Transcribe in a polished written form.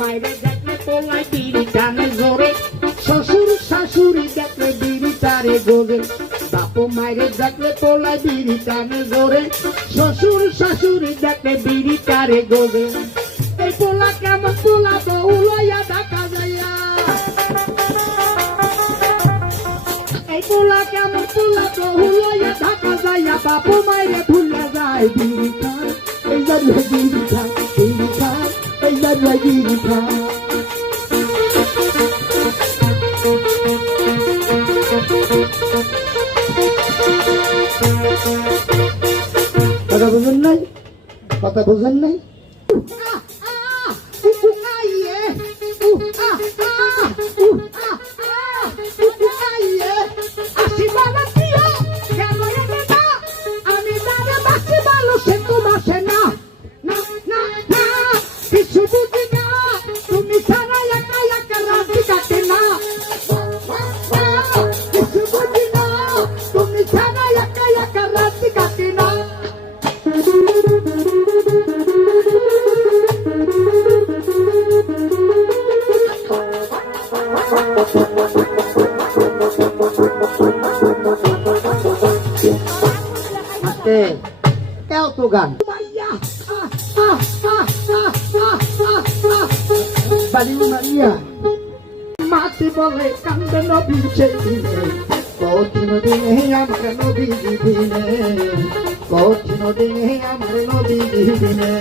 মাইরে দেখলে পোলাই বিড়ি টানে জোরে, শ্বশুর শাশুড়ি দেখলে বিড়ি তারে গোরে। বাপু মাইরে দেখলে পোলাই বিড়ি টানে জোরে, শ্বশুর শাশুড়ি দেখলে বিড়ি তারে গোরে। এই পোলা কেমন পোলা বউ লইয়া ঢাকা যাইয়া, এই পোলা কেমন পোলা বউ লইয়া ঢাকা যাইয়া। বাপু মাইরে ভুলে যায় বিড়ি খায়, এই জন্য বিড়ি খায়, বিড়ি খায়, এই জন্য বিড়ি খায়। কথা বুঝেন নাই, কথা বুঝেন নাই। তো গান মাটি বলে কান্দে নবীর দিনে, কঠিন দিনে আমার নবী দিনে, কঠিন দিনে আমার নবী দিনে।